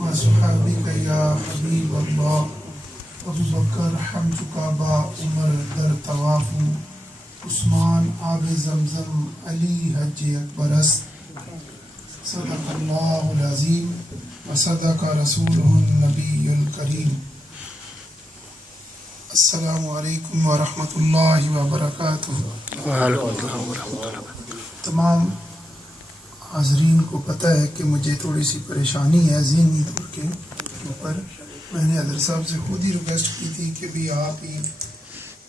وصحابك يا حبيب الله ابو بکر حمد کعبہ، عمر در طواف، عثمان آب زمزم، علی حج اکبر است. صدق اللہ العظیم وصدق رسولہ النبی الکریم. السلام علیکم ورحمۃ اللہ وبرکاتہ. تمام حاضرین کو پتہ ہے کہ مجھے تھوڑی سی پریشانی ہے ذہنی طور کے اوپر. میں نے حضرت صاحب سے خود ہی ریکویسٹ کی تھی کہ بھی آپ ہی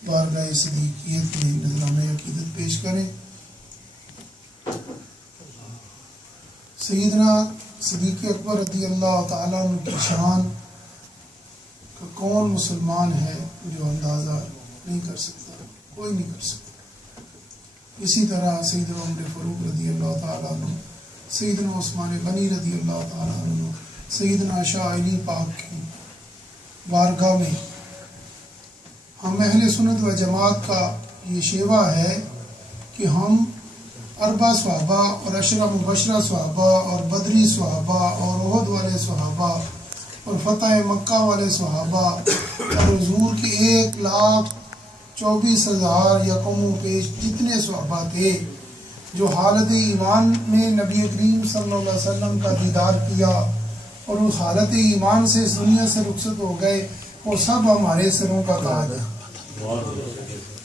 بارگاہ صدیقیت میں نذرانہ عقیدت پیش کریں. سیدنا صدیق اکبر رضی اللہ تعالیٰ عنہ کی شان کا کون مسلمان ہے جو اندازہ نہیں کر سکتا، کوئی نہیں کر سکتا. اسی طرح سیدنا عمر فاروق رضی اللہ تعالیٰ عنہ، سیدنا عثمان غنی رضی اللہ تعالیٰ عنہ، سیدنا شاہ علی پاک کی بارگاہ میں ہم اہل سنت و جماعت کا یہ شیوا ہے کہ ہم اربع صحابہ اور عشرہ مبشرہ صحابہ اور بدری صحابہ اور احد والے صحابہ اور فتح مکہ والے صحابہ اور حضور کے 1,24,000 یا کم و بیش جتنے صحابہ تھے جو حالت ایمان میں نبی کریم صلی اللہ علیہ وسلم کا دیدار کیا اور اس حالت ایمان سے اس دنیا سے رخصت ہو گئے، وہ سب ہمارے سروں کا تاج ہے.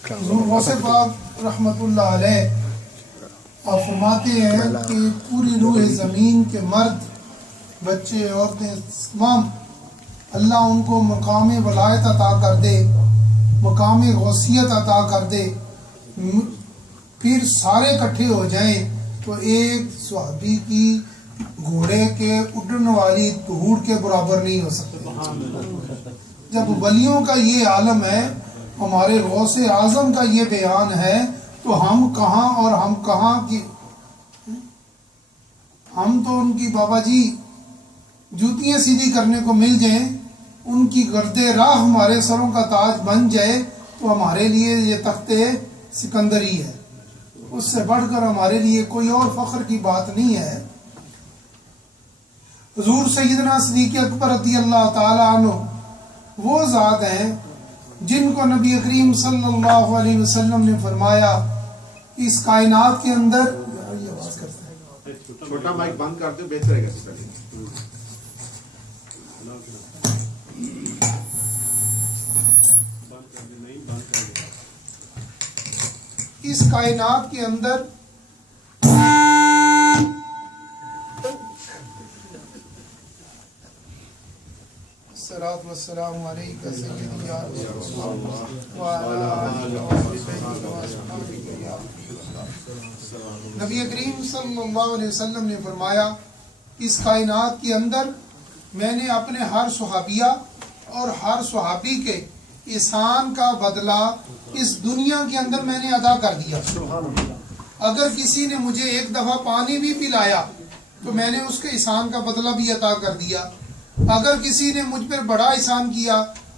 حضور غوث پاک رحمۃ اللہ علیہ آپ فرماتے ہیں کہ پوری روح زمین کے مرد، بچے، عورتیں، تمام اللہ ان کو مقام ولایت عطا کر دے، مقام غوثیت عطا کر دے، پھر سارے اکٹھے ہو جائیں تو ایک صحابی کی گھوڑے کے اڈن والی دھوڑ کے برابر نہیں ہو سکتے. جب ولیوں کا یہ عالم ہے، ہمارے غوث اعظم کا یہ بیان ہے، تو ہم کہاں اور ہم کہاں کی. ہم تو ان کی بابا جی جوتیاں سیدھی کرنے کو مل جائیں، ان کی گرد راہ ہمارے سروں کا تاج بن جائے تو ہمارے لیے یہ تخت سکندری ہے. اس سے بڑھ کر ہمارے لیے کوئی اور فخر کی بات نہیں ہے. حضور سیدنا صدیق اکبر رضی اللہ تعالیٰ عنہ وہ ذات ہیں جن کو نبی کریم صلی اللہ علیہ وسلم نے فرمایا اس کائنات کے اندر، چھوٹا مائک بند کر دو بہتر ہے. اس کائنات کے اندر الصلاۃ والسلام علیکہ سیدی یا رسول اللہ وعلی آلہ وصحبہ یا حبیب اللہ. نبی کریم صلی اللہ علیہ وسلم نے فرمایا اس کائنات کے اندر میں نے اپنے ہر صحابیہ اور ہر صحابی کے احسان کا بدلہ اس دنیا کے اندر میں نے ادا کر دیا. اگر کسی نے مجھے ایک دفعہ پانی بھی پلایا تو میں نے اس کے احسان کا بدلہ بھی عطا کر دیا. اگر کسی نے مجھ پر بڑا احسان کیا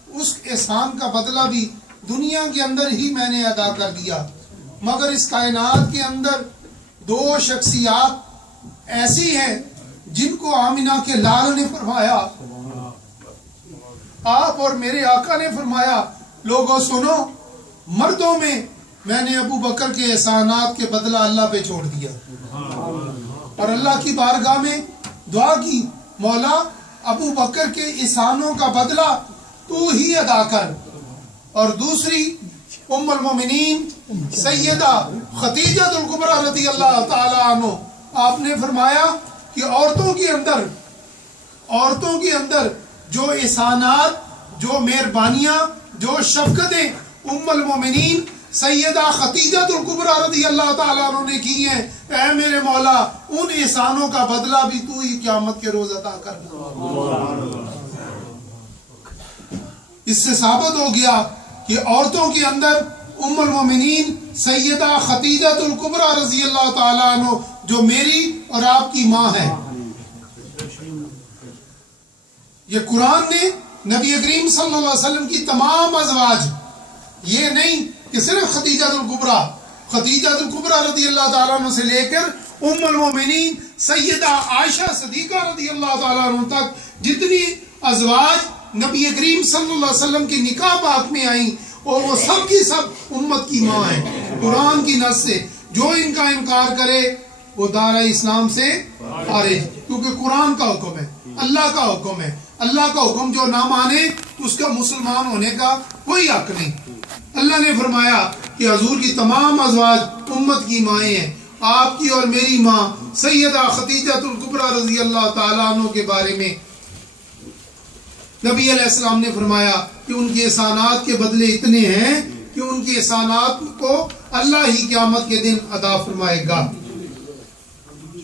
اس احسان کا بدلہ بھی دنیا کے اندر ہی میں نے ادا کر دیا. مگر اس کائنات کے اندر دو شخصیات ایسی ہیں جن کو آمنہ کے لال نے فرمایا، آپ اور میرے آقا نے فرمایا لوگوں سنو، مردوں میں میں نے ابو بکر کے احسانات کے بدلہ اللہ پہ چھوڑ دیا اور اللہ کی بارگاہ میں دعا کی، مولا ابو بکر کے احسانوں کا بدلہ تو ہی ادا کر. اور دوسری ام المومنین سیدہ خدیجہ الکبریٰ رضی اللہ تعالی عنہ، آپ نے فرمایا کہ عورتوں کے اندر جو احسانات، جو مہربانیاں، جو شفقتیں ام المومنین سیدہ خدیجہ الکبریٰ رضی اللہ تعالیٰ عنہ نے کی ہیں، اے میرے مولا ان احسانوں کا بدلہ بھی تو ہی قیامت کے روز عطا کرنا. اس سے ثابت ہو گیا کہ عورتوں کے اندر ام المومنین سیدہ خدیجہ الکبریٰ رضی اللہ تعالیٰ عنہ جو میری اور آپ کی ماں ہے. یہ قرآن نے نبی کریم صلی اللہ علیہ وسلم کی تمام ازواج، یہ نہیں کہ صرف خدیجہ الکبریٰ رضی اللہ تعالیٰ عنہ سے لے کر ام المومنین سیدہ عائشہ صدیقہ رضی اللہ تعالیٰ عنہ تک جتنی ازواج نبی کریم صلی اللہ علیہ وسلم کے نکاح پاک میں آئیں، اور وہ سب کی سب امت کی ماں ہیں قرآن کی نص سے۔ جو ان کا انکار کرے وہ دارہ اسلام سے خارج، کیونکہ قرآن کا حکم ہے، اللہ کا حکم ہے۔ اللہ کا حکم جو نہ مانے اس کا مسلمان ہونے کا کوئی حق نہیں۔ اللہ نے فرمایا کہ حضور کی تمام ازواج امت کی مائیں ہیں۔ آپ کی اور میری ماں سیدہ خدیجہ الکبریٰ رضی اللہ تعالیٰ عنہ کے بارے میں نبی علیہ السلام نے فرمایا کہ ان کے احسانات کے بدلے اتنے ہیں کہ ان کے احسانات کو اللہ ہی قیامت کے دن ادا فرمائے گا۔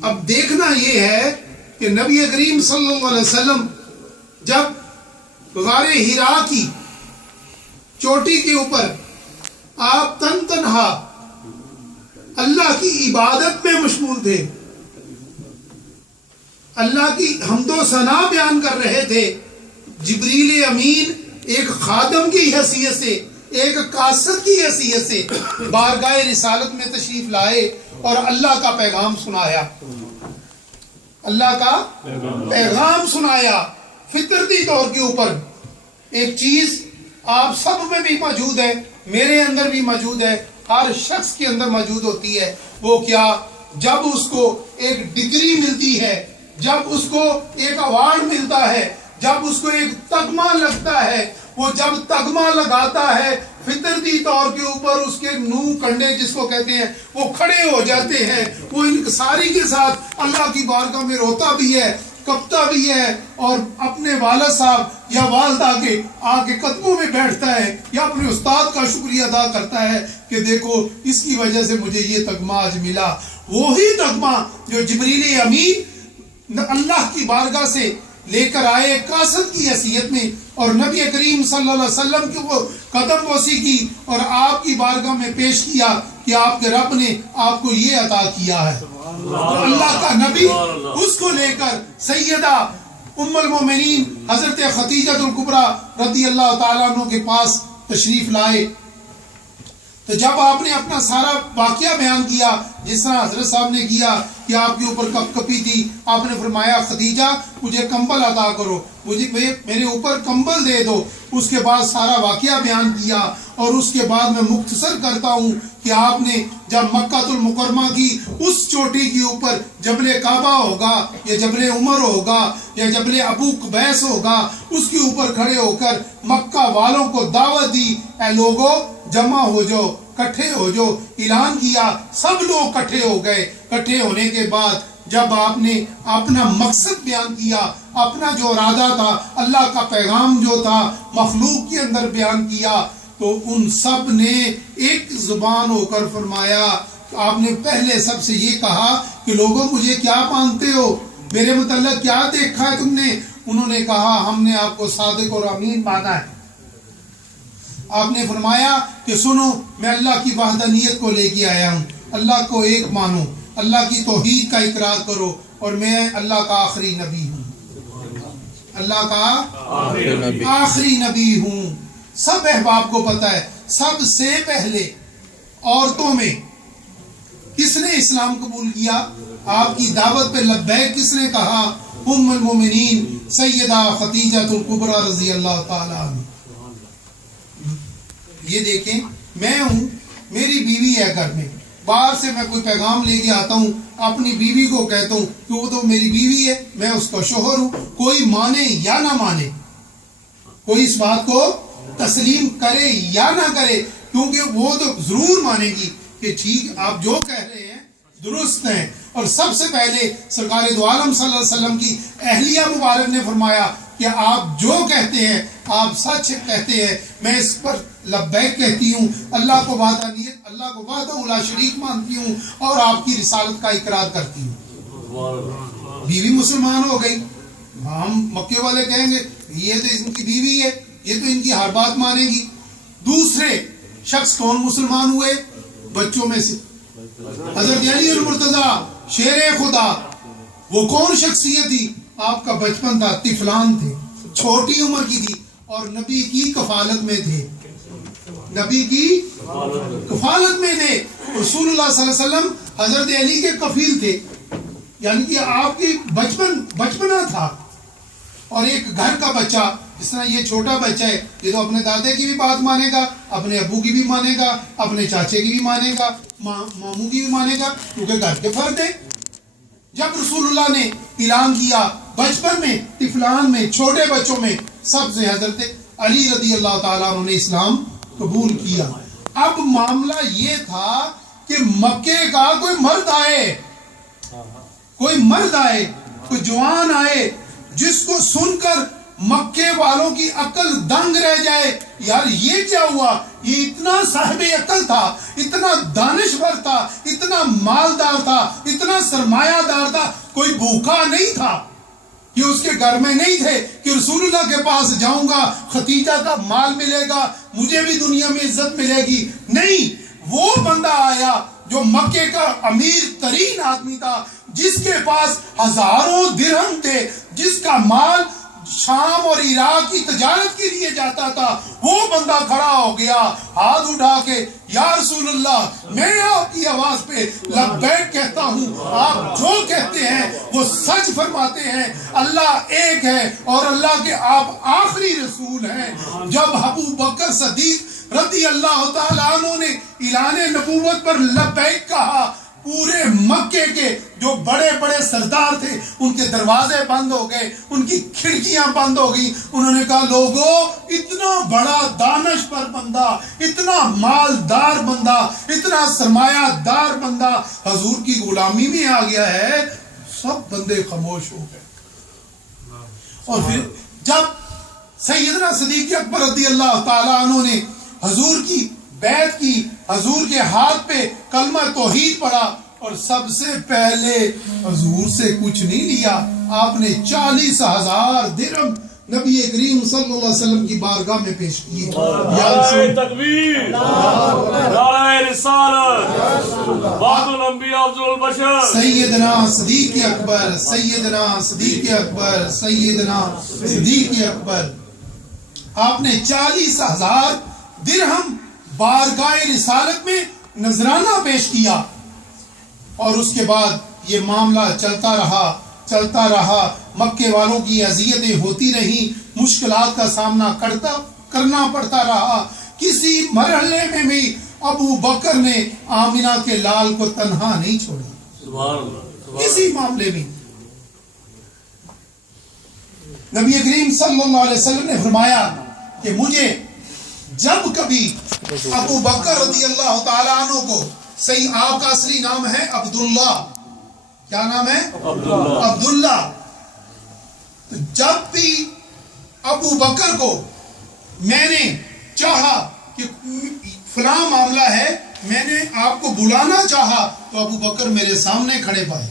اب دیکھنا یہ ہے کہ نبی کریم صلی اللہ علیہ وسلم جب غار حرا کی چوٹی کے اوپر آپ تنہا اللہ کی عبادت میں مشغول تھے، اللہ کی حمد و ثنا بیان کر رہے تھے، جبریل امین ایک خادم کی حیثیت سے، ایک قاصد کی حیثیت سے بارگاہ رسالت میں تشریف لائے اور اللہ کا پیغام سنایا، اللہ کا پیغام سنایا۔ فطرتی طور کے اوپر ایک چیز آپ سب میں بھی موجود ہے، میرے اندر بھی موجود ہے، ہر شخص کے اندر موجود ہوتی ہے۔ وہ کیا؟ جب اس کو ایک ڈگری ملتی ہے، جب اس کو ایک ایوارڈ ملتا ہے، جب اس کو ایک تگمہ لگتا ہے، وہ جب تگمہ لگاتا ہے فطرتی طور کے اوپر اس کے نو کنڈے جس کو کہتے ہیں وہ کھڑے ہو جاتے ہیں، وہ انکساری کے ساتھ اللہ کی بارگاہ میں روتا بھی ہے، کپتا بھی ہے، اور اپنے والد صاحب یا والدہ کے آگے قدموں میں بیٹھتا ہے یا اپنے استاد کا شکریہ ادا کرتا ہے کہ دیکھو اس کی وجہ سے مجھے یہ تگمہ آج ملا۔ وہی تگمہ جو جبریل امین اللہ کی بارگاہ سے لے کر آئے قاصد کی حیثیت میں، اور نبی کریم صلی اللہ علیہ وسلم کی وہ قدم بوسی کی اور آپ کی بارگاہ میں پیش کیا کہ آپ کے رب نے آپ کو یہ عطا کیا ہے۔ اللہ کا نبی اس کو لے کر سیدہ ام المومنین حضرت خدیجہ الکبریٰ رضی اللہ تعالیٰ عنہ کے پاس تشریف لائے۔ تو جب آپ نے اپنا سارا واقعہ بیان کیا جس طرح حضرت صاحب نے کیا کہ آپ کے اوپر کپ کپی تھی، آپ نے فرمایا خدیجہ مجھے کمبل عطا کرو، مجھے میرے اوپر کمبل دے دو۔ اس کے بعد سارا واقعہ بیان کیا، اور اس کے بعد میں مختصر کرتا ہوں کہ آپ نے جب مکہ المکرمہ کی اس چوٹی کے اوپر جبل کعبہ ہوگا یا جبل عمر ہوگا یا جبل ابو قبیس ہوگا، اس کے اوپر کھڑے ہو کر مکہ والوں کو دعوت دی، اے لوگو جمع ہو جاؤ، کٹھے ہو جاؤ، اعلان کیا، سب لوگ کٹھے ہو گئے۔ کٹھے ہونے کے بعد جب آپ نے اپنا مقصد بیان کیا، اپنا جو ارادہ تھا، اللہ کا پیغام جو تھا مخلوق کے اندر بیان کیا، تو ان سب نے ایک زبان ہو کر فرمایا، آپ نے پہلے سب سے یہ کہا کہ لوگوں مجھے کیا مانتے ہو، میرے متعلق کیا دیکھا ہے تم نے؟ انہوں نے کہا ہم نے آپ کو صادق اور امین مانا ہے۔ آپ نے فرمایا کہ سنو میں اللہ کی وحدانیت کو لے کے آیا ہوں، اللہ کو ایک مانو، اللہ کی توحید کا اقرار کرو، اور میں اللہ کا آخری نبی ہوں، اللہ کا آخری نبی ہوں۔ سب احباب کو پتہ ہے سب سے پہلے عورتوں میں کس نے اسلام قبول کیا؟ آپ کی دعوت پہ لبیک کس نے کہا؟ ام المومنین سیدہ خدیجہ الکبریٰ رضی اللہ تعالی عنہ۔ یہ دیکھیں میں ہوں، میری بیوی ہے گھر میں، باہر سے میں کوئی پیغام لے کے آتا ہوں، اپنی بیوی کو کہتا ہوں کہ وہ تو میری بیوی ہے، میں اس کا شوہر ہوں، کوئی مانے یا نہ مانے، کوئی اس بات کو تسلیم کرے یا نہ کرے، کیونکہ وہ تو ضرور مانے گی کہ ٹھیک آپ جو کہہ رہے ہیں درست ہیں۔ اور سب سے پہلے سرکار دو عالم صلی اللہ علیہ وسلم کی اہلیہ مبارک نے فرمایا کہ آپ جو کہتے ہیں آپ سچ کہتے ہیں، میں اس پر لبیک کہتی ہوں، اللہ کو وحدانیت، اللہ کو وحدہ لا شریک مانتی ہوں، اور آپ کی رسالت کا اقرار کرتی ہوں۔ بیوی مسلمان ہو گئی، ہم مکے والے کہیں گے یہ تو ان کی بیوی ہے، یہ تو ان کی ہر بات مانے گی۔ دوسرے شخص کون مسلمان ہوئے؟ بچوں میں سے حضرت علی المرتضیٰ شیر خدا، وہ کون شخصیت تھی؟ آپ کا بچپن تھا، طفلان تھے، چھوٹی عمر کی تھی، اور نبی کی کفالت میں تھے، نبی کی کفالت میں تھے۔ رسول اللہ صلی اللہ علیہ وسلم حضرت علی کے کفیل تھے، یعنی کہ آپ کی بچپنا تھا، اور ایک گھر کا بچہ جس طرح یہ چھوٹا بچہ ہے، یہ تو اپنے دادے کی بھی بات مانے گا، اپنے ابو کی بھی مانے گا، اپنے چاچے کی بھی مانے گا، ماموں کی بھی مانے گا، کیونکہ گھر کے فرد ہے۔ جب رسول اللہ نے اعلان کیا بچپن میں، طفلان میں، چھوٹے بچوں میں سب سے حضرت علی رضی اللہ تعالیٰ عنہ نے اسلام قبول کیا۔ اب معاملہ یہ تھا کہ مکے کا کوئی مرد آئے، کوئی جوان آئے جس کو سن کر مکے والوں کی عقل دنگ رہ جائے، یار یہ کیا ہوا، یہ اتنا صاحب عقل تھا، اتنا دانشور تھا، اتنا مالدار تھا، اتنا سرمایہ دار تھا، کوئی بھوکا نہیں تھا، کہ اس کے گھر میں نہیں تھے کہ رسول اللہ کے پاس جاؤں گا، ختیجہ کا مال ملے گا، مجھے بھی دنیا میں عزت ملے گی، نہیں، وہ بندہ آیا جو مکے کا امیر ترین آدمی تھا، جس کے پاس ہزاروں درہم تھے، جس کا مال شام اور عراق کی تجارت کے لیے جاتا تھا۔ وہ بندہ کھڑا ہو گیا ہاتھ اٹھا کے، یا رسول اللہ میں آپ کی آواز پہ لبیک کہتا ہوں، آپ جو کہتے ہیں وہ سچ فرماتے ہیں، اللہ ایک ہے اور اللہ کے آپ آخری رسول ہیں۔ جب ابو بکر صدیق رضی اللہ تعالیٰ عنہ نے اعلان نبوت پر لبیک کہا، پورے مکے کے جو بڑے بڑے سردار تھے ان کے دروازے بند ہو گئے، ان کی کھڑکیاں بند ہو گئی۔ انہوں نے کہا لوگوں، اتنا بڑا دانشور بندہ، اتنا مالدار بندہ، اتنا سرمایہ دار بندہ حضور کی غلامی میں آ گیا ہے۔ سب بندے خاموش ہو گئے۔ اور پھر جب سیدنا صدیق اکبر رضی اللہ تعالیٰ عنہ نے حضور کی بیعت کی، حضور کے ہاتھ پہ کلمہ توحید پڑھا، اور سب سے پہلے حضور سے کچھ نہیں لیا، آپ نے 40,000 درہم نبی کریم صلی اللہ علیہ وسلم کی بارگاہ میں پیش کیے۔ نعرہ تکبیر، نعرہ رسالت، بعد الانبیاء افضل البشر، سیدنا صدیق اکبر، سیدنا صدیق اکبر، سیدنا صدیق اکبر۔ آپ نے 40,000 درہم بارگاہ رسالت میں نذرانہ پیش کیا، اور اس کے بعد یہ معاملہ چلتا رہا، مکے والوں کی اذیتیں ہوتی رہیں، مشکلات کا سامنا کرنا پڑتا رہا۔ کسی مرحلے میں بھی ابو بکر نے آمنہ کے لال کو تنہا نہیں چھوڑا، کسی معاملے میں۔ نبی کریم صلی اللہ علیہ وسلم نے فرمایا کہ مجھے جب کبھی ابو بکر رضی اللہ تعالیٰ عنہ کو، صحیح آپ کا اصلی نام ہے عبداللہ، کیا نام ہے؟ عبداللہ۔ تو جب بھی ابو بکر کو میں نے چاہا کہ فلاں معاملہ ہے، میں نے آپ کو بلانا چاہا، تو ابو بکر میرے سامنے کھڑے پائے۔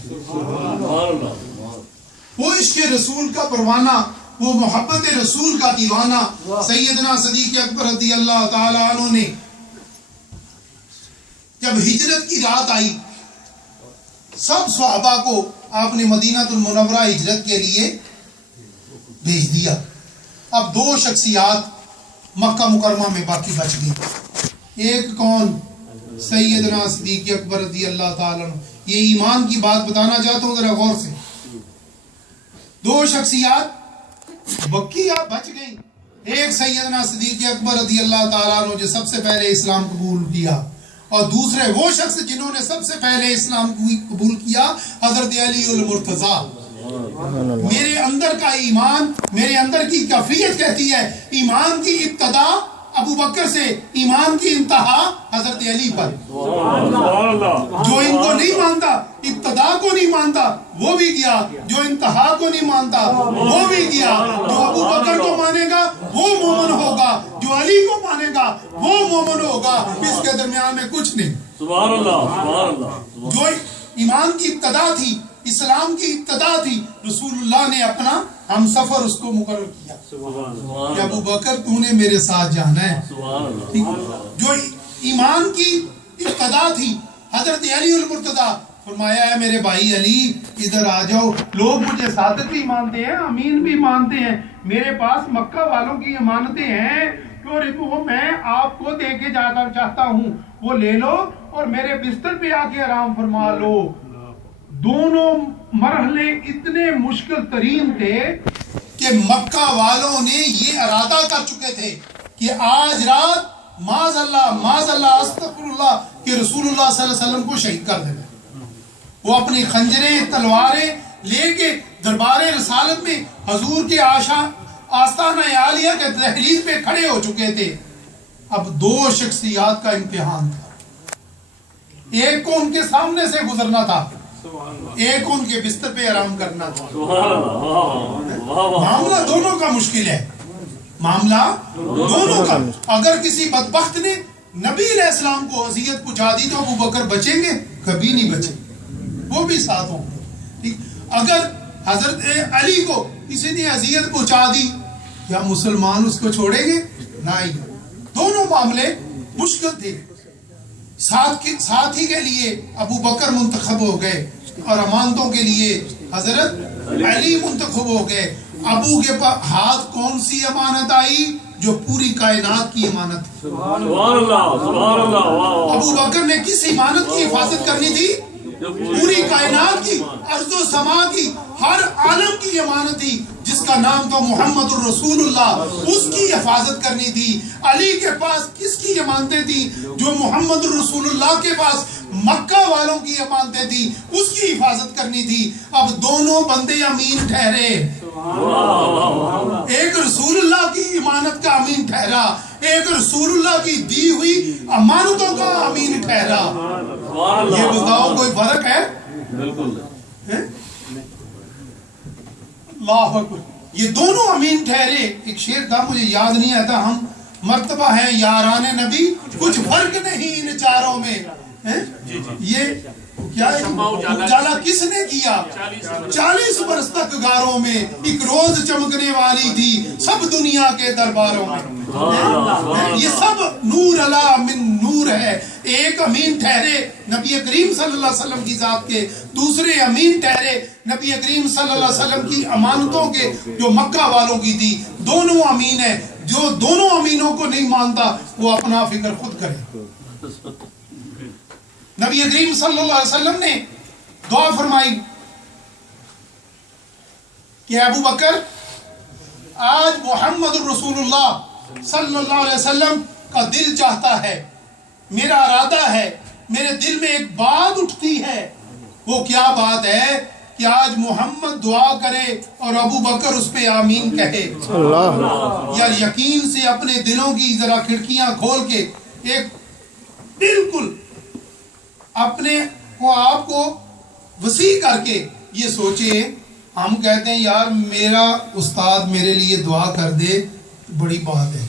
وہ عشق رسول کا پروانہ، وہ محبت رسول کا دیوانہ سیدنا صدیق اکبر رضی اللہ تعالیٰ عنہ نے جب ہجرت کی رات آئی، سب صحابہ کو آپ نے مدینہ المنورہ ہجرت کے لیے بھیج دیا۔ اب 2 شخصیات مکہ مکرمہ میں باقی بچ گئی۔ ایک کون؟ سیدنا صدیق اکبر رضی اللہ تعالیٰ عنہ۔ یہ ایمان کی بات بتانا چاہتا ہوں، ذرا غور سے۔ 2 شخصیات بقیہ بچ گئی۔ ایک سیدنا صدیق اکبر رضی اللہ تعالیٰ عنہ جو سب سے پہلے اسلام قبول کیا، اور دوسرے وہ شخص جنہوں نے سب سے پہلے اسلام قبول کیا، حضرت علی المرتضیٰ۔ میرے اندر کا ایمان، میرے اندر کی کیفیت کہتی ہے، ایمان کی ابتدا ابو بکر سے، ایمان کی انتہا حضرت علی پر۔ جو ان کو نہیں مانتا، ابتدا کو نہیں مانتا، وہ بھی گیا، جو انتہا کو نہیں مانتا وہ بھی گیا۔ جو ابو بکر کو مانے گا وہ مومن ہوگا، جو علی کو مانے گا وہ مومن ہوگا، اس کے درمیان میں کچھ نہیں۔ سبحان اللہ، سبحان اللہ۔ جو ایمان کی ابتدا تھی، اسلام کی ابتدا تھی، رسول اللہ نے اپنا ہم سفر اس کو مقرر کیا کہ ابو بکر تو نے میرے ساتھ جانا ہے۔ جو ایمان کی ابتدا تھی، حضرت علی المرتضیٰ، فرمایا ہے میرے بھائی علی ادھر آ جاؤ، لوگ مجھے صادق بھی مانتے ہیں، امین بھی مانتے ہیں، میرے پاس مکہ والوں کی امانتیں ہیں، اور وہ میں آپ کو دے کے جانا چاہتا ہوں، وہ لے لو اور میرے بستر پہ آ کے آرام فرما لو. دونوں مرحلے اتنے مشکل ترین تھے کہ مکہ والوں نے یہ ارادہ کر چکے تھے کہ آج رات معاذ اللہ استغفر اللہ کہ رسول اللہ صلی اللہ علیہ وسلم کو شہید کر دینا. وہ اپنی خنجریں تلواریں لے کے دربار رسالت میں حضور کے آستانہ عالیہ کے دہلیز پہ کھڑے ہو چکے تھے. اب دو شخصیات کا امتحان تھا. ایک کو ان کے سامنے سے گزرنا تھا, ایک کو ان کے بستر پہ آرام کرنا تھا. معاملہ دونوں کا مشکل ہے, معاملہ دونوں کا. اگر کسی بدبخت نے نبی علیہ السلام کو اذیت پہنچا دی تو ابو بکر بچیں گے؟ کبھی نہیں بچیں, وہ بھی ساتھ ہوں گے. اگر حضرت علی کو کسی نے اذیت پہنچا دی, کیا مسلمان اس کو چھوڑیں گے؟ نہیں. دونوں معاملے مشکل تھے. ساتھی کے لیے ابو بکر منتخب ہو گئے اور امانتوں کے لیے حضرت علی منتخب ہو گئے. ابو کے ہاتھ کون سی امانت آئی؟ جو پوری کائنات کی امانت تھی. ابو بکر نے کس امانت کی حفاظت کرنی تھی؟ پوری کائنات کی, ارض و سما کی, ہر عالم کی امانت تھی جس کا نام تو محمد الرسول اللہ, اس کی حفاظت کرنی تھی. علی کے پاس کس کی امانتیں تھی؟ جو محمد الرسول اللہ کے پاس مکہ والوں کی امانتیں تھی, اس کی حفاظت کرنی تھی. اب دونوں بندے امین ٹھہرے. ایک رسول اللہ کی امانت کا امین ٹھہرا, ایک رسول اللہ کی دی ہوئی امانتوں کا امین ٹھہرا. یہ بتاؤ کوئی فرق ہے؟ بالکل. اللہ اکبر. یہ دونوں امین ٹھہرے. ایک شعر تھا, مجھے یاد نہیں آتا, ہم مرتبہ ہیں یاران نبی, کچھ فرق نہیں ان چاروں میں. یہ کیا اجالا کس نے کیا؟ 40 برس تک غاروں میں, ایک روز چمکنے والی تھی سب دنیا کے درباروں میں. یہ سب نور علا من نور ہے. ایک امین ٹھہرے نبی کریم صلی اللہ علیہ وسلم کی ذات کے, دوسرے امین ٹھہرے نبی کریم صلی اللہ علیہ وسلم کی امانتوں کے جو مکہ والوں کی تھی. دونوں امین ہیں. جو دونوں امینوں کو نہیں مانتا وہ اپنا فکر خود کرے. نبی کریم صلی اللہ علیہ وسلم نے دعا فرمائی کہ ابو بکر, آج محمد الرسول اللہ صلی اللہ علیہ وسلم کا دل چاہتا ہے, میرا ارادہ ہے, میرے دل میں ایک بات اٹھتی ہے. وہ کیا بات ہے؟ کہ آج محمد دعا کرے اور ابو بکر اس پہ آمین کہے. یا یقین سے اپنے دلوں کی ذرا کھڑکیاں کھول کے ایک بالکل اپنے کو آپ کو وسیع کر کے یہ سوچے. ہم کہتے ہیں یار میرا استاد میرے لیے دعا کر دے, بڑی بات ہے.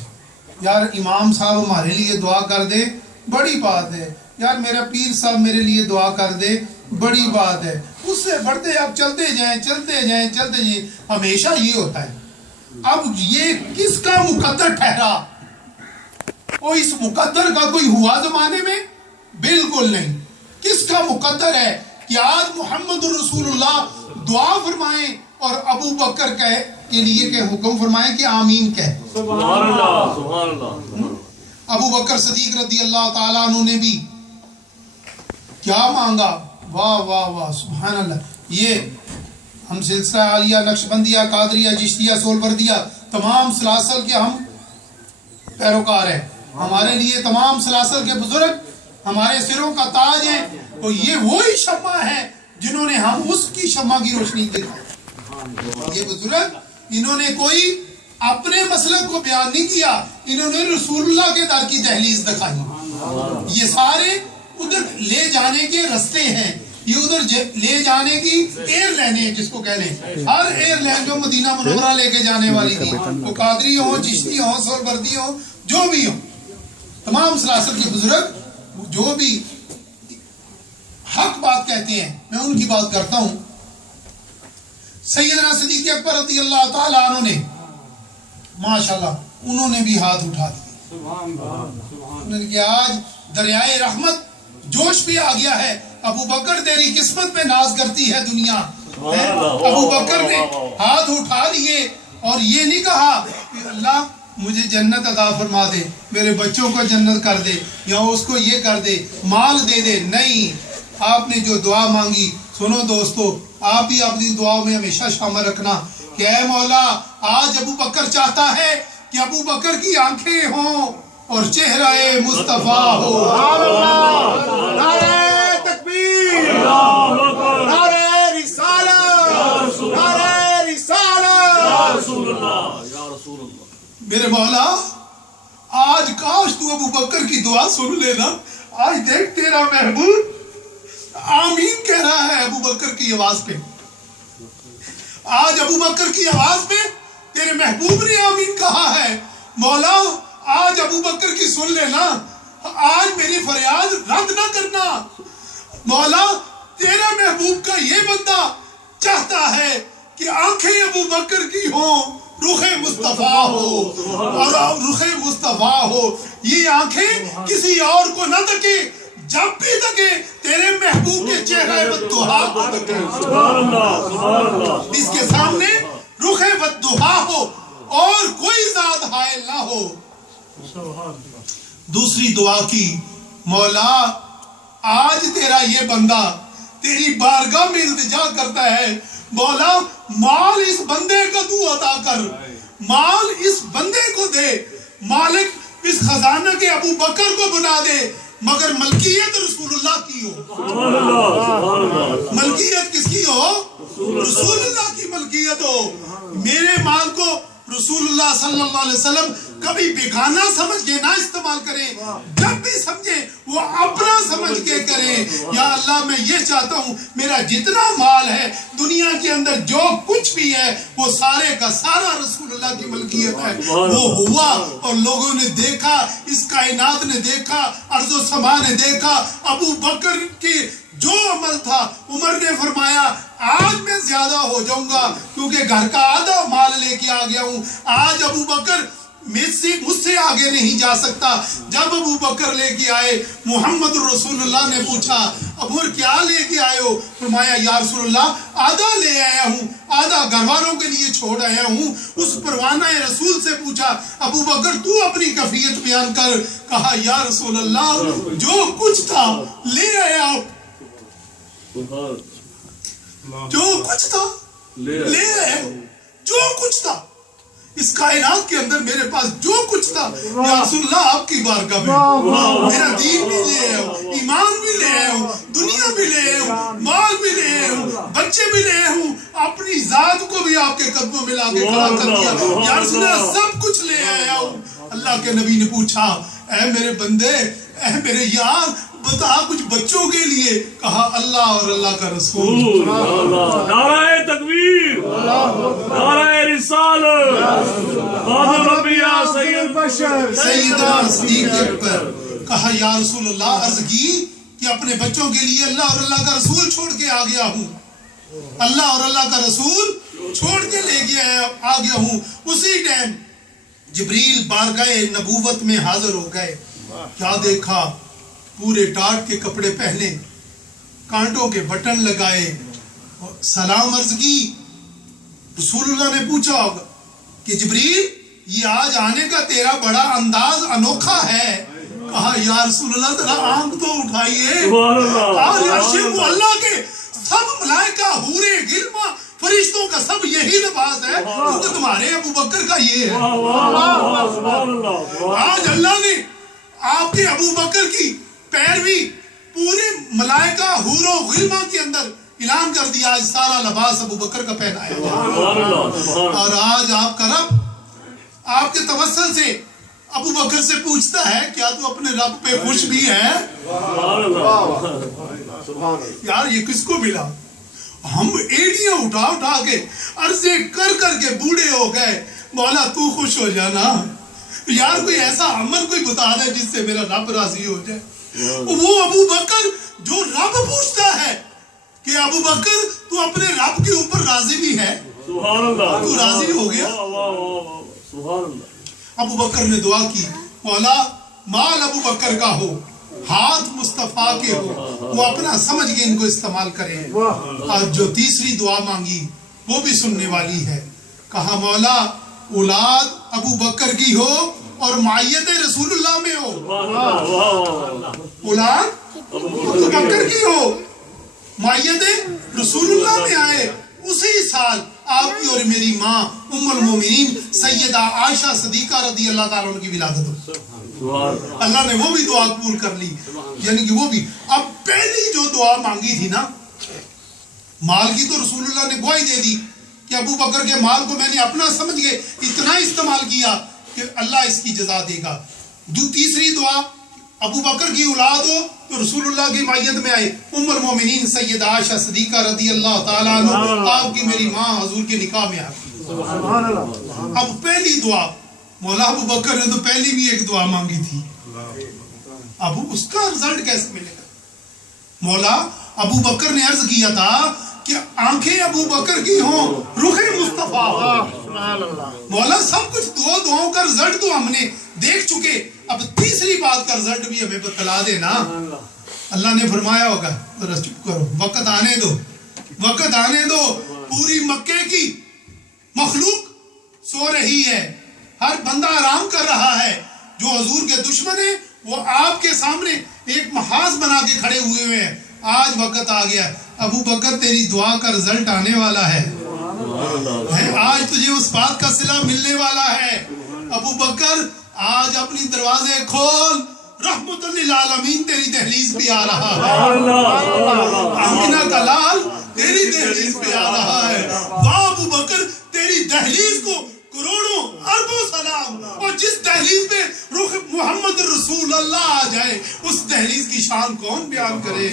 یار امام صاحب ہمارے لیے دعا کر دے, بڑی بات ہے. یار میرا پیر صاحب میرے لیے دعا کر دے, بڑی بات ہے. اس سے بڑھتے اب چلتے جائیں. ہمیشہ یہ ہوتا ہے. اب یہ کس کا مقدر ٹھہرا؟ وہ اس مقدر کا کوئی ہوا زمانے میں؟ بالکل نہیں. کس کا مقدر ہے کہ آج محمد الرسول اللہ دعا فرمائیں اور ابو بکر کے لیے کہ حکم فرمائیں کہ آمین کہے. سبحان اللہ, سبحان اللہ. ابو بکر صدیق رضی اللہ تعالیٰ عنہ نے بھی کیا مانگا؟ واہ واہ واہ, سبحان اللہ. یہ ہم سلسلہ عالیہ, نقشبندیہ, قادریہ, چشتیہ, سولوردیہ, تمام سلاسل کے ہم پیروکار ہیں. ہمارے لیے تمام سلاسل کے بزرگ ہمارے سروں کا تاج ہیں. اور یہ وہی شمع ہے جنہوں نے ہم اس کی شمع کی روشنی دکھائی. یہ بزرگ انہوں نے کوئی اپنے مسلک کو بیان نہیں کیا, انہوں نے رسول اللہ کے در کی دہلیز دکھائی. یہ سارے ادھر لے جانے کے رستے ہیں, یہ ادھر لے جانے کی ایئر لائن ہے جس کو کہہ لیں. ہر ایئر لائن جو مدینہ منورہ لے کے جانے والی تھی, وہ قادری ہو, چشتی ہو, سولوردی ہو, جو بھی ہو, تمام سلاسل کے بزرگ جو بھی حق بات کہتے ہیں میں ان کی بات کرتا ہوں. سیدنا صدیق اکبر رضی اللہ تعالیٰ عنہ نے ماشاءاللہ انہوں نے بھی ہاتھ اٹھا دیے. انہوں نے کہا آج دریائے رحمت جوش پہ آ گیا ہے. ابو بکر تیری قسمت پہ ناز کرتی ہے دنیا. ابو بکر نے ہاتھ اٹھا لیے اور یہ نہیں کہا کہ اللہ مجھے جنت عطا فرما دے، میرے بچوں کو جنت کر دے، یا اس کو یہ کر دے، مال دے دے. نہیں، آپ نے جو دعا مانگی، سنو دوستو، آپ بھی اپنی دعاؤں میں ہمیشہ شامل رکھنا کہ اے مولا، آج ابو بکر چاہتا ہے کہ ابو بکر کی آنکھیں ہوں اور چہرہ مصطفیٰ ہو. نعرہ تکبیر، نعرہ رسالت، نعرہ رسالت. یا رسول اللہ. میرے مولا، آج کاش تو ابو بکر کی دعا سن لینا. آج دیکھ تیرا محبوب آمین کہہ رہا ہے ابو بکر کی آواز پہ. آج ابو بکر کی آواز پہ تیرے محبوب نے آمین کہا ہے. مولا، آج ابو بکر کی سن لینا، آج میری فریاد رد نہ کرنا. مولا، تیرا محبوب کا یہ بندہ چاہتا ہے کہ آنکھیں ابو بکر کی ہوں، رخ مصطفیٰ ہو، اور رخ مصطفیٰ ہو. یہ آنکھیں کسی اور کو نہ تکے، جب بھی تکے تیرے محبوب کے چہرے والدہا کو تکے. اس کے سامنے رخ والدہا ہو اور کوئی ذات حائل نہ ہو. دوسری دعا کی، مولا، آج تیرا یہ بندہ تیری بارگاہ میں التجا کرتا ہے. مولا، مال اس بندے کو تو عطا کر، مال اس بندے کو دے. مالک اس خزانہ کے ابو بکر کو بنا دے، مگر ملکیت رسول اللہ کی ہو. ملکیت کس کی ہو؟ رسول اللہ کی ملکیت ہو. میرے مال کو رسول اللہ صلی اللہ علیہ وسلم کبھی بیگانہ سمجھ کے نہ استعمال کریں، جب بھی سمجھیں وہ اپنا سمجھ کے کریں. یا اللہ، میں یہ چاہتا ہوں میرا جتنا مال ہے دنیا کے اندر، جو کچھ بھی ہے، وہ سارے کا سارا رسول اللہ کی ملکیت ہے. وہ ہوا اور لوگوں نے دیکھا، اس کائنات نے دیکھا، ارض و سما نے دیکھا. ابو بکر کی جو عمل تھا، عمر نے فرمایا آج میں زیادہ ہو جاؤں گا کیونکہ گھر کا آدھا مال لے کے آ گیا ہوں. آج ابو بکر مجھ سے آگے نہیں جا سکتا. جب ابو بکر لے کے آئے، محمد رسول اللہ نے پوچھا عمر کیا لے کے آئے ہو؟ فرمایا یا رسول اللہ آدھا لے آیا ہوں، آدھا گھر والوں کے لیے چھوڑ آیا ہوں. اس پروانہ رسول سے پوچھا ابو بکر تو اپنی کیفیت بیان کر. کہا یا رسول اللہ جو کچھ تھا لے آیا ہوں، جو کچھ تھا لے آئے، جو کچھ تھا اس کائنات کے اندر میرے پاس جو کچھ تھا یا رسول اللہ آپ کی بارگاہ میں میرا دین بھی لے آیا ہوں، ایمان بھی لے آیا ہوں، دنیا بھی لے آیا ہوں، مال بھی لے آیا ہوں، بچے بھی لے آیا ہوں، اپنی ذات کو بھی آپ کے قدموں میں لا کے کھڑا کر دیا. یا رسول اللہ سب کچھ لے آیا ہوں. اللہ کے نبی نے پوچھا اے میرے بندے، اے میرے یار، بتا کچھ بچوں کے لیے. کہا اللہ اور اللہ کا رسول. نعرہ تکبیر، نعرہ رسالت، خاتم الانبیاء سید البشر سیدنا صدیق اکبر. کہا یا رسول اللہ، عرض کی کہ اپنے بچوں کے لیے اللہ اور اللہ کا رسول چھوڑ کے آ گیا ہوں، اللہ اور اللہ کا رسول چھوڑ کے لے گیا آ گیا ہوں. اسی ٹائم جبریل بارگاہ نبوت میں حاضر ہو گئے. کیا دیکھا؟ پورے ٹاٹ کے کپڑے پہنے، کانٹوں کے بٹن لگائے، سلام عرض کی. رسول اللہ نے پوچھا ہوگا کہ جبریل یہ آج آنے کا تیرا بڑا انداز انوکھا ہے. کہا یا رسول اللہ ذرا آنکھ تو اٹھائیے، آج عرش اللہ کے سب ملائکہ، حورے غلما، فرشتوں کا سب یہی لباس ہے کیونکہ تمہارے ابو بکر کا یہ ہے. آج اللہ نے آپ کے ابو بکر کی پیروی پورے ملائکہ حور و غلما کے اندر اعلان کر دیا، آج سارا لباس ابو بکر کا پہنایا جائے. اور آج آپ کا رب آپ کے توسل سے ابو بکر سے پوچھتا ہے کیا تو اپنے رب پہ خوش بھی ہے؟ یار یہ کس کو ملا؟ ہم ایڑیاں اٹھا اٹھا کے عرضے کر کر کے بوڑھے ہو گئے. مولا تو خوش ہو جانا یار، کوئی ایسا عمل کوئی بتا دے جس سے میرا رب راضی ہو جائے. وہ ابو بکر جو رب پوچھتا ہے کہ ابو بکر تو اپنے رب کے اوپر راضی بھی ہے؟ سبحان اللہ. تو راضی ہو گیا؟ سبحان اللہ. ابو بکر نے دعا کی مولا مال ابو بکر کا ہو، ہاتھ مصطفیٰ کے ہو، وہ اپنا سمجھ کے ان کو استعمال کریں. اور جو تیسری دعا مانگی وہ بھی سننے والی ہے. کہا مولا اولاد ابو بکر کی ہو اور معیت رسول اللہ میں ہو، اولاد ابو بکر کی ہو، معیت رسول اللہ میں آئے، اسی سال آپ کی اور میری ماں ام المومنین سیدہ عائشہ صدیقہ رضی اللہ تعالیٰ عنہ کی ولادت ہو۔ اللہ نے وہ بھی دعا قبول کر لی، یعنی کہ وہ بھی اب پہلی جو دعا مانگی تھی نا مال کی، تو رسول اللہ نے گواہی دے دی کہ ابو بکر کے مال کو میں نے اپنا سمجھ کے اتنا استعمال کیا کہ اللہ اس کی جزا دے گا۔ تیسری دعا ابو بکر کی اولاد ہو تو رسول اللہ کی معیت میں آئے، ام المومنین سیدہ عائشہ صدیقہ رضی اللہ تعالیٰ عنہ آپ کی میری ماں حضور کے نکاح میں آئی۔ اب پہلی دعا مولا ابو بکر نے تو پہلی بھی ایک دعا مانگی تھی، اب اس کا رزلٹ کیسے ملے گا؟ مولا ابو بکر نے عرض کیا تھا کہ آنکھیں ابو بکر کی ہوں، رخ مصطفیٰ۔ مولا سب کچھ دعاؤں کا رزلٹ تو ہم نے دیکھ چکے، اب تیسری بات کا رزلٹ بھی ہمیں بتلا دینا۔ اللہ نے فرمایا ہوگا ذرا چپ کرو، وقت آنے دو، وقت آنے دو، پوری مکے کی مخلوق سو رہی ہے، ہر بندہ آرام کر رہا ہے، جو حضور کے دشمن ہیں وہ آپ کے سامنے ایک محاذ بنا کے کھڑے ہوئے ہیں۔ آج وقت آ گیا، ابو بکر تیری دعا کا رزلٹ آنے والا ہے، آج تجھے اس بات کا صلہ ملنے والا ہے۔ ابو بکر آج اپنی دروازے کھول، رحمت للعالمین تیری دہلیز پہ آ رہا ہے، آمینہ کا لال تیری دہلیز پہ آ رہا ہے۔ واہ ابو بکر، تیری دہلیز کو کروڑوں اربوں سلام، اور جس دہلیز پہ رخ محمد رسول اللہ آ جائے اس دہلیز کی شان کون بیان کرے۔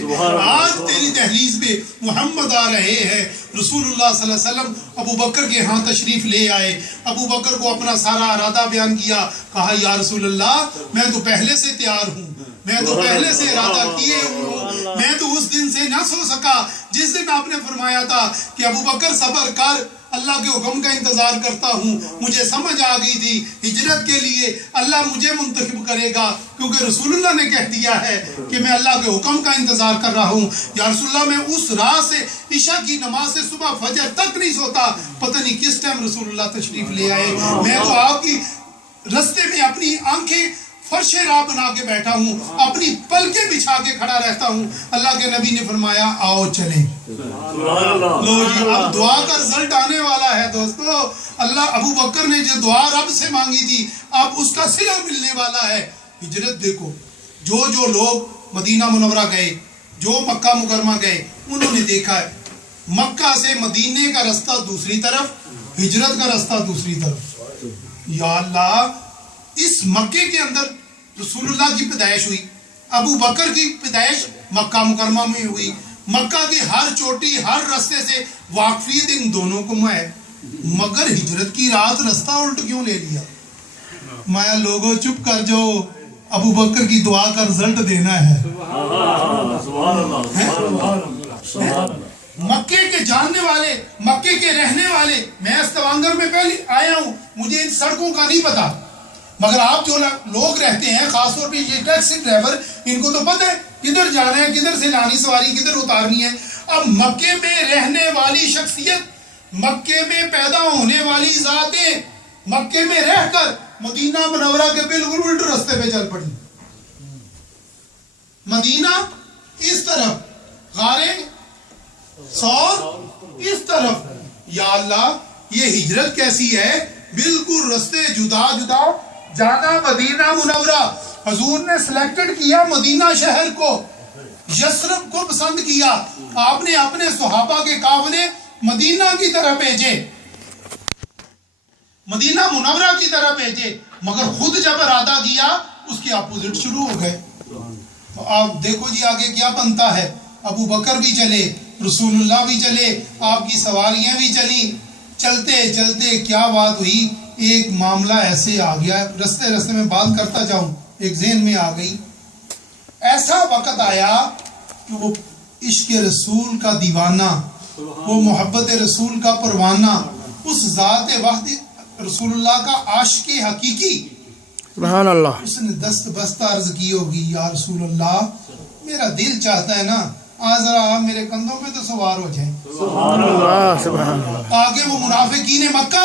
آج تیری دہلیز پہ محمد آ رہے ہیں، رسول اللہ صلی اللہ علیہ وسلم ابو بکر کے ہاں تشریف لے آئے، ابو بکر کو اپنا سارا ارادہ بیان کیا، کہا یا رسول اللہ میں تو پہلے سے تیار ہوں، میں تو پہلے سے ارادہ کیے ہوں، میں تو اس دن سے نہ سو سکا جس دن آپ نے فرمایا تھا کہ ابو بکر صبر کر، اللہ کے حکم کا انتظار کرتا ہوں۔ مجھے سمجھ آ گئی تھی ہجرت کے لیے اللہ مجھے منتخب کرے گا، کیونکہ رسول اللہ نے کہہ دیا ہے کہ میں اللہ کے حکم کا انتظار کر رہا ہوں۔ یا رسول اللہ میں اس رات سے عشاء کی نماز سے صبح فجر تک نہیں سوتا، پتہ نہیں کس ٹائم رسول اللہ تشریف لے آئے۔ میں تو آپ کی رستے میں اپنی آنکھیں فرش راہ بنا کے بیٹھا ہوں، اپنی پلکیں بچھا کے کھڑا رہتا ہوں۔ اللہ کے نبی نے فرمایا آؤ چلیں۔ لو جی اب دعا کا رزلٹ آنے والا ہے دوستو۔ اللہ ابو بکر نے جو دعا رب سے مانگی تھی اب اس کا صلہ ملنے والا ہے۔ ہجرت دیکھو، جو لوگ مدینہ منورہ گئے، جو مکہ مکرمہ گئے، انہوں نے دیکھا ہے مکہ سے مدینے کا رستہ دوسری طرف، ہجرت کا رستہ دوسری طرف۔ یا اللہ، اس مکے کے اندر رسول اللہ کی پیدائش ہوئی، ابو بکر کی پیدائش مکہ مکرمہ میں ہوئی، مکہ کی ہر چوٹی ہر رستے سے واقفیت ان دونوں کو ہے، مگر ہجرت کی رات رستہ الٹ کیوں لے لیا؟ مایا لوگوں چپ کر جاؤ، ابو بکر کی دعا کا رزلٹ دینا ہے۔ مکے کے جاننے والے، مکے کے رہنے والے، میں استوانگر میں پہلے آیا ہوں، مجھے ان سڑکوں کا نہیں پتا، مگر آپ جو لوگ رہتے ہیں خاص طور پہ یہ ٹیکسی ڈرائیور، ان کو تو پتہ ہے کدھر جانا ہے، کدھر سے لانی سواری کدھر اتارنی ہے۔ اب مکے میں رہنے والی شخصیت، مکے میں پیدا ہونے والی ذاتیں مکے میں رہ کر مدینہ منورہ کے بالکل الٹ رستے پہ چل پڑی۔ مدینہ اس طرف، غارے سور اس طرف۔ یا اللہ یہ ہجرت کیسی ہے، بالکل رستے جدا جدا، جانا مدینہ منورہ۔ حضور نے سلیکٹڈ کیا مدینہ شہر کو، یثرب کو پسند کیا، آپ نے اپنے صحابہ کے قافلے مدینہ کی طرف بھیجے، مدینہ منورہ کی طرف بھیجے، مگر خود جب ارادہ کیا اس کے اپوزٹ شروع ہو گئے۔ تو آپ دیکھو جی آگے کیا بنتا ہے، ابو بکر بھی چلے، رسول اللہ بھی چلے، آپ کی سواریاں بھی چلی، چلتے چلتے کیا بات ہوئی، ایک معاملہ ایسے آ گیا، رستے رستے میں بات کرتا جاؤں، ایک ذہن میں آ گئی، ایسا وقت آیا کہ وہ عشق رسول کا دیوانہ، وہ محبت رسول کا پروانہ، اس ذات وحد رسول اللہ کا عاشق حقیقی، سبحان اللہ، اس نے دست بستہ عرض کی ہوگی، یا رسول اللہ میرا دل چاہتا ہے نا آج ذرا آپ میرے کندھوں پہ تو سوار ہو جائیں۔ سبحان اللہ، سبحان اللہ۔ آگے وہ منافقین مکہ